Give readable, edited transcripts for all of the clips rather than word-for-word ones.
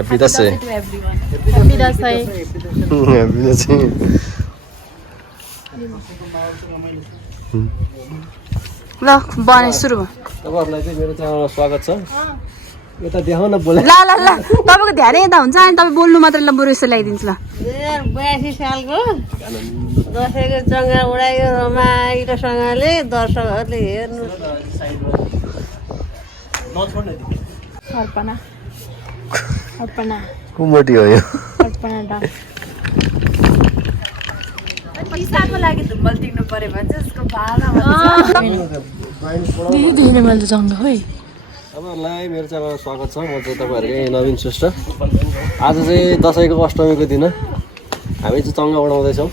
Happy Dasai to everyone. Happy Dasai. Happy Dasai ल बने सुरु भयो तपाईहरुलाई चाहिँ मेरो च्यानलमा स्वागत छ यता देखाउ न बोले ल ल ल तपाईको ध्यान यता हुन्छ अनि तपाई बोल्नु मात्र ल बरु यसो ल्याइदिन्छु ल 82 सालको दसैँको चङ्गा उडायो रमाइलोसँगले दर्शकहरूले हेर्नु अर्पणा अर्पणा कुमटी हो यो अर्पणा डान्स पैसाको लागि धुम्बल तिर्नु पर्यो भने चाहिँ उसको भाडा दिने मैले जङ्ग है तपाईहरुलाई मेरो च्यानलमा स्वागत छ म चाहिँ तपाईहरुकै नवीन श्रेष्ठ आज चाहिँ दशैंको अष्टमीको दिन हामी चाहिँ चङ्गा उडाउँदै छौं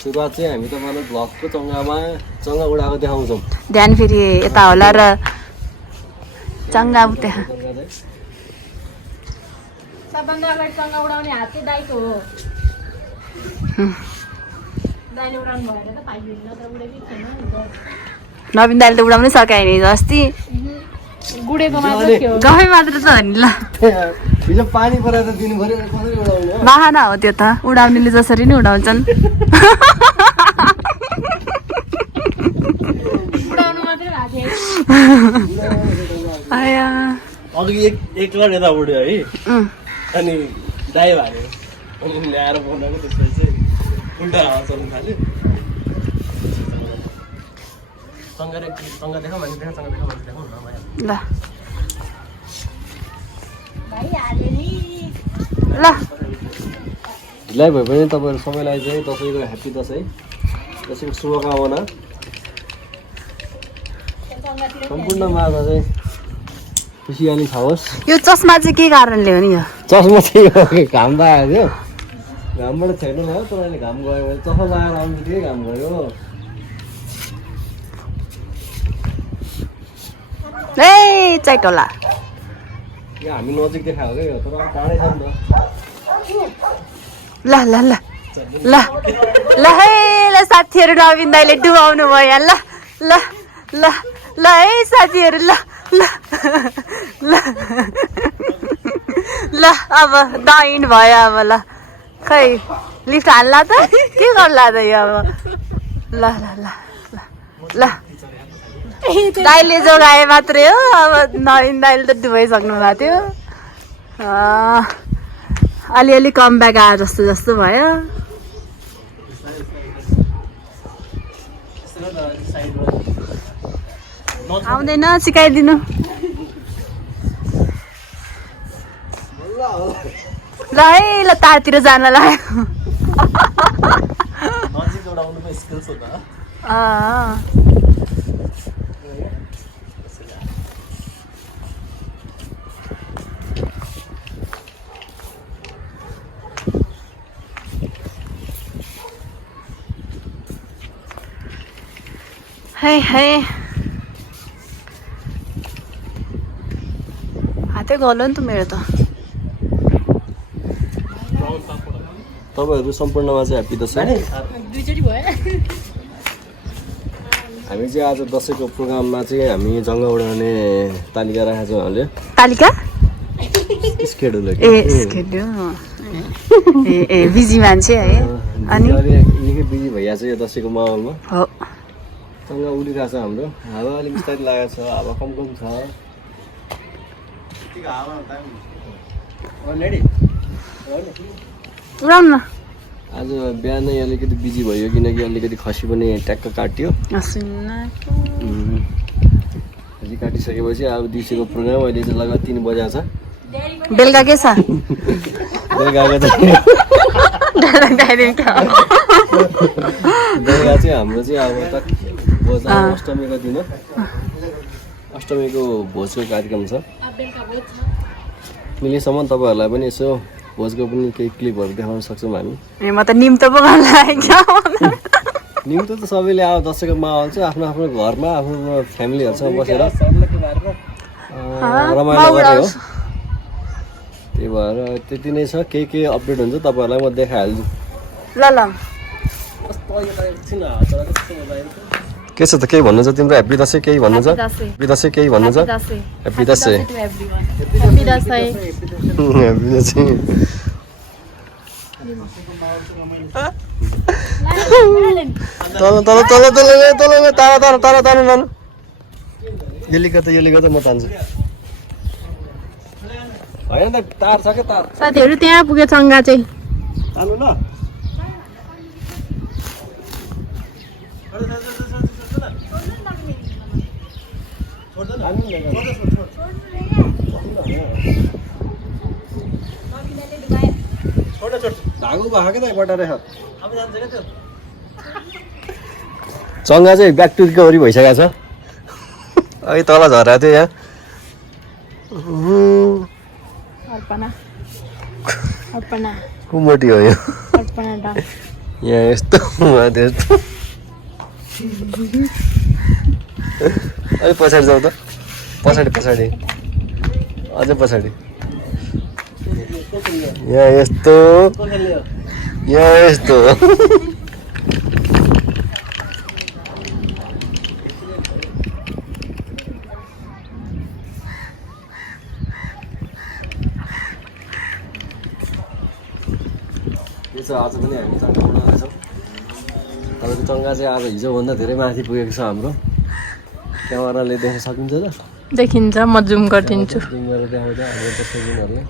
सुरुवात चाहिँ हामी तपाईहरुलाई भ्लगको चङ्गा उडाएको देखाउँछौं ध्यान फेरि यता होला र चङ्गा उता सबभन्दा अगाडि चङ्गा उडाउने हात चाहिँ दाइको हो दाइले उडाउनु भएर त पाइदैन त उडेकै थिएन नि नवीन दाइले त उडाउनै सकाएन हिजो अस्ति गुडेको मात्र थियो गफै मात्र छ नि ल हिजो पानी परेर दिनु पर्यो कसरी उडाउने हो बाहना हो त्यो त उडाउनेले जसरी नै उडाउँछन् उडाउनु मात्रै भएको थियो आया अघि एक लड यता उड्यो है अनि दाइ भाग्यो अनि ल्याएर बनाएको त्यसपछि चाहिँ उल्टा हावा चल्नु थाल्यो सँगै देखा मान्छे देखा सँगै देखा मान्छे देखा न ल भइहाल्यो नि ल ढिलाइ भए पनि तपाईँहरू सबैलाई चाहिँ दसैँको ह्याप्पी दसैँ दसैँको शुभकामना सम्पूर्ण माझमा चाहिँ खुसियाली खाओस् यो चस्मा चाहिँ के कारणले हो नि यो चस्मा चाहिँ घाम त आयो थियो घामबाट छैन भयो तर अहिले घाम गयो भने चस्मा लगाएर आउनु बित्तिकै घाम गयो ए चाइटोला यो हामी नजिक देखायो क्या यो तर टाढै छ नि त ल ल ल ल ल है ल साथीहरू नवीन दाइले डुबाउनु भयो यहाँ ल ल ल ल है साथीहरू ल ल ल ल अब दाइन भयो अब ल खै लिफ्ट हाल्ला त के गर्ला त यो अब ल ल ल ल ल दाइले जोगाए मात्रै हो अब नवीन दाइले त डुबाइसक्नु भएको थियो अलिअलि कम ब्याग आयो जस्तो जस्तो भयो आउँदैन सिकाइदिनु ल है ल तारतिर जान लाग्यो है है हातै गल्यो नि त मेरो त तपाईँहरू सम्पूर्णमा चाहिँ ह्याप्पी दसैँ दुईचोटि भयो हामी चाहिँ आज दसैँको प्रोग्राममा चाहिँ हामी जङ्गा उडाउने तालिका राखेको छौँ हामीले तालिका स्केड्युल ए स्केड्युल ए बिजी मान्छे है अनि निकै बिजी भइरहेको छ यो दसैँको माहौलमा हो सँगै उडिरहेको छ हाम्रो हावा अलिक बिस्तारै लागेको छ हावा कम कम छ उडाउनु न आज बिहानै अलिकति बिजी भयो किनकि अलिकति खसी पनि ट्याक्क काट्यो खसी काटिसकेपछि अब दिउँसोको प्रोग्राम अहिले चाहिँ लगभग 3 बजा छ बेलुका के छ बेलुकाको बेलुका चाहिँ हाम्रो चाहिँ अब अष्टमीको दिन अष्टमीको भोजको कार्यक्रम छ मिलेसम्म तपाईँहरूलाई पनि यसो भोजको पनि केही क्लिपहरू देखाउन सक्छौँ हामी ए म त निम्तो पो गर्न लागेको निम्तो त सबैले अब दसैँको माहौल चाहिँ आफ्नो आफ्नो घरमा आफ्नो फ्यामिलीहरूसँग बसेर रमाइलो गर्ने हो त्यही भएर त्यति नै छ के अपडेट हुन्छ तपाईँहरूलाई म देखाइहाल्छु ल ल के छ त केही भन्नु छ तिम्रो ह्याप्पी दसैँ केही भन्नु छ ह्याप्पी दसैँ केही भन्नु छ happy Dashain happy Dashain happy Dashain तल तल तल तल तल तारा तारा तारा तारा नानु यसले गर्दा म तान्छु होइन त तार छ क्या तार साथीहरू त्यहाँ पुगे चङ्गा चाहिँ तान्नु ल धागो भएको क्या त बटारे चङ्गा चाहिँ ब्याक टु रिकभरी भइसकेको छ अघि तल झरेको थियो यहाँ कुमटी हो यो यहाँ यस्तो त्यस्तो अलिक पछाडि जाउँ त पछाडि अझै पछाडि यहाँ यस्तो आज पनि हामी चङ्गा उडाउँदैछौँ तपाईँको चङ्गा चाहिँ आज हिजोभन्दा धेरै माथि पुगेको छ हाम्रो क्यामेराले देख्न सकिन्छ त देखिन्छ म जुम गरिदिन्छु जुम गरेर देखाउँदा हाम्रो दर्शकहरूले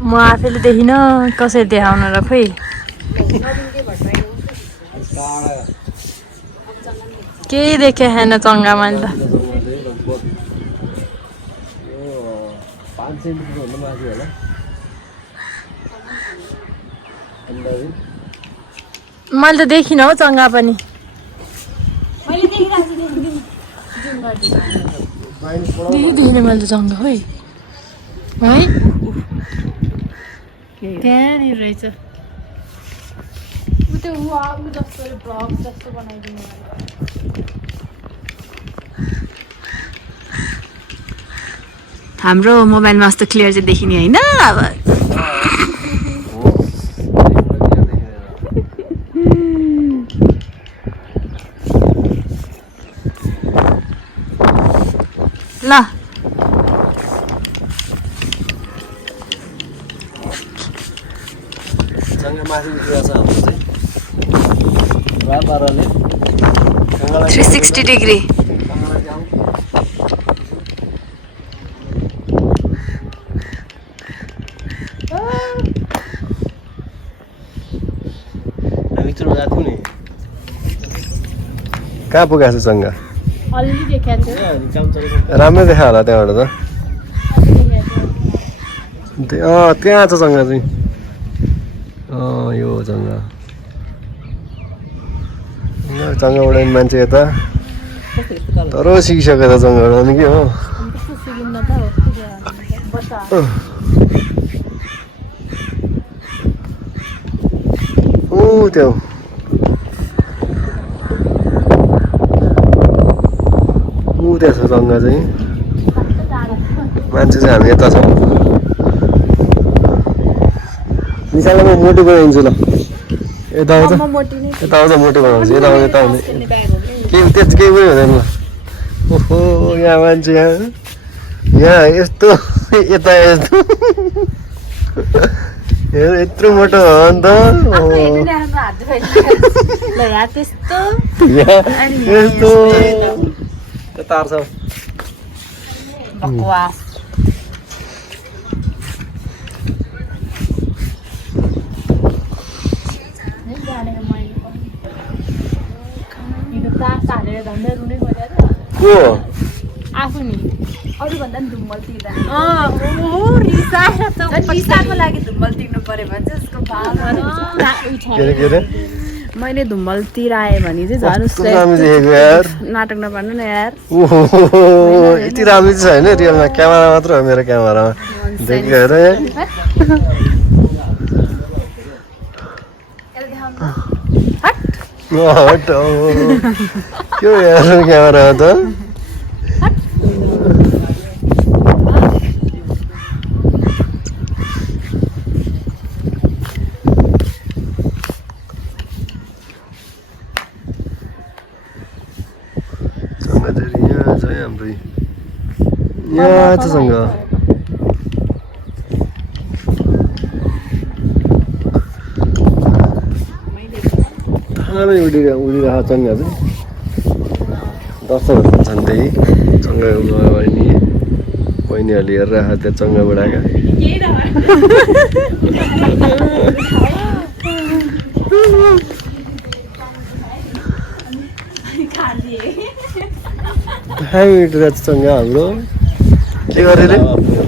म आफैले देखिनँ कसरी देखाउनु र खोइ केही देखे छैन चङ्गा मैले त 5 सेन्टिमिटरभन्दा माथि होला मैले त देखिनँ हौ चङ्गा पनि देखिनँ मैले त चङ्गा खोइ है त्यहाँनिर रहेछ हाम्रो मोबाइलमा यस्तो क्लियर चाहिँ देखिने होइन अब ल चङ्गा माथि उठिरहेको छ हाम्रो चाहिँ पुरा पाराले 360 डिग्री भित्रमा जाथ्यौँ नि कहाँ पुगेको छ चङ्गा अलरेडी देखाएको थियो राम्रै देखा होला त्यहाँबाट त त्यहाँ छ चङ्गा चाहिँ यो चङ्गा चङ्गा उडाउने मान्छे यता तर सिकिसक्यो त चङ्गा उडाउनु के हो त्यो त्यहाँ छ चङ्गा चाहिँ मान्छे चाहिँ हामी यता छौँ निशालाई म मोटो बनाइदिन्छु ल यता आउँछ मोटो बनाउँछु यता आउँछ यता आउने केही त्यस्तो केही पनि हुँदैन ल ओहो यहाँ मान्छे यहाँ यस्तो यता यस्तो यत्रो मोटो हो नि त यस्तो तार छ बकवास को आफू नि अरूभन्दा पनि धुम्मल तिर्दा रिसाको लागि धुम्मल तिर्नु पर्यो भने चाहिँ उसको भाव के अरे मैले धुम्मल तिराएँ भने चाहिँ झन् उसले नाटक नपार्नु न यार ओहो यति राम्रो चाहिँ छैन रियलमा क्यामेरा मात्र हो मेरो क्यामेरामा देखेर के यार क्यामेरामा त रहेछसँग थामै उडिरहेको चङ्गा चाहिँ दर्शकहरू पनि छन् त्यही चङ्गा बहिनीहरूले हेरिरहेको त्यो चङ्गा बुढाका थामै उडिरहेको चङ्गा हाम्रो के गरे रे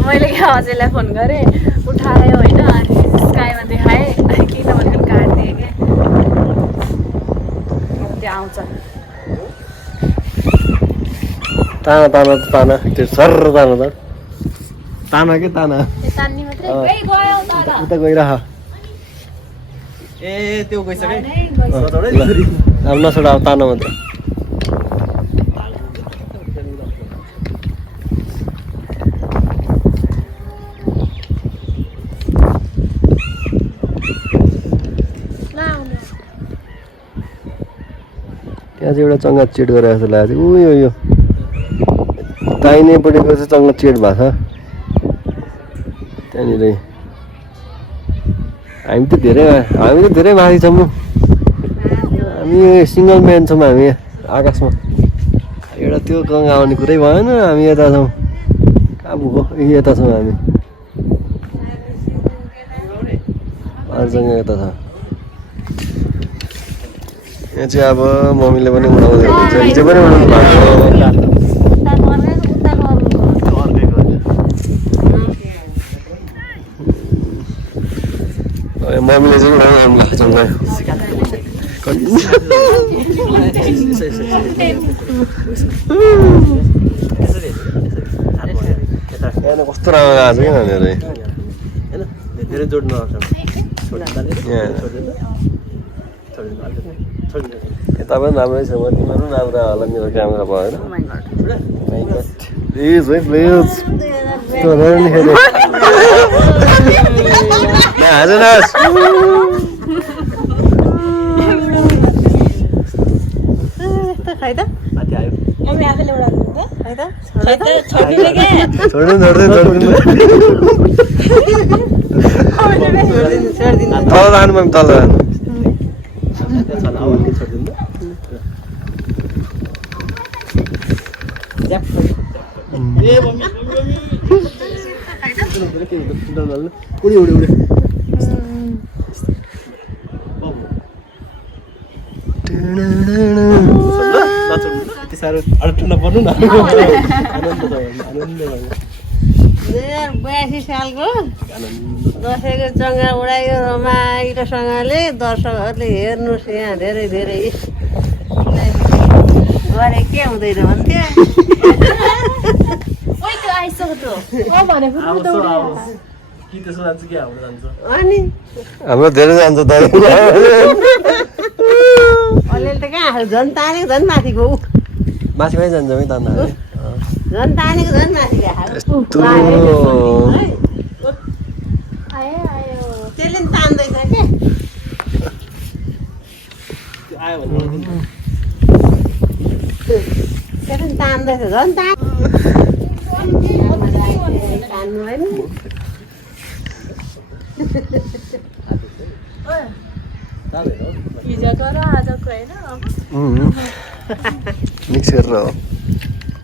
मैले क्या अजयलाई फोन गरेँ उठायो होइन अनि स्काईमा देखाएँ किन भनेर काटिदिएँ क्या त्यो आउँछ ताना ताना ताना त्यो सर ताना त ताना के ताना तान्नी मात्रै ए गयो तारा उता गइरह ए त्यो गइसक्यो अब नछोड अब ताना मात्र त्यहाँ चाहिँ एउटा चङ्गा चेट गरेको जस्तो लागेको थियो यो दाहिनेपट्टिको चाहिँ चङ्गा चेट भएको छ त्यहाँनिर हामी त धेरै माथि छौँ हामी सिङ्गल म्यान छौँ हामी आकाशमा एउटा त्यो गङ्गा आउने कुरै भएन हामी यता छौँ कहाँ भएको यता छौँ हामी अरूसँग यता छ यहाँ चाहिँ अब मम्मीले पनि उडाउँदै हुनुहुन्छ हिजो पनि उडाउनु भएको मम्मीले चाहिँ उडाउनु भएको छ यहाँ कस्तो राम्रो आएको छ कि नानीहरू धेरै जोड्नु आउँछ यता पनि राम्रै छ म तिमीहरू पनि राम्रो होला मेरो क्यामेरा भएर प्लिज है प्लिज हजुर खै त माथि आयो मम्मी आफैले उडाउँनु त खै त छोड्नु के छोड्नु तल राख्नु मम्मी तल राख्नु उडी उडी उडी यति साह्रो अड्किन नपर्नु न आनन्द छ आनन्द भयो 2082 सालको दसैँको चङ्गा उडायो रमाइलोसँगले दर्शकहरूले हेर्नुहोस् यहाँ धेरै धेरै गरे के हुँदैन भन्थ्यो ओइ त्यो आइसक्यो त्यो म भनेको आउँछ आउँछ कि त्यसो जान्छ कि हाम्रो जान्छ अनि हाम्रो धेरै जान्छ त अलिअलि त कहाँ झन् तानेको झन् माथि गयो माथि पनि जान्छ है तान्दा झन् तानेको झन् माथि गयो आयो आयो त्यसले पनि तान्दैछ के त्यो आयो भने त्यसले पनि तान्दैछ झन् तान्नु होइन हिजोको र आजको होइन अब मिक्स गरेर हो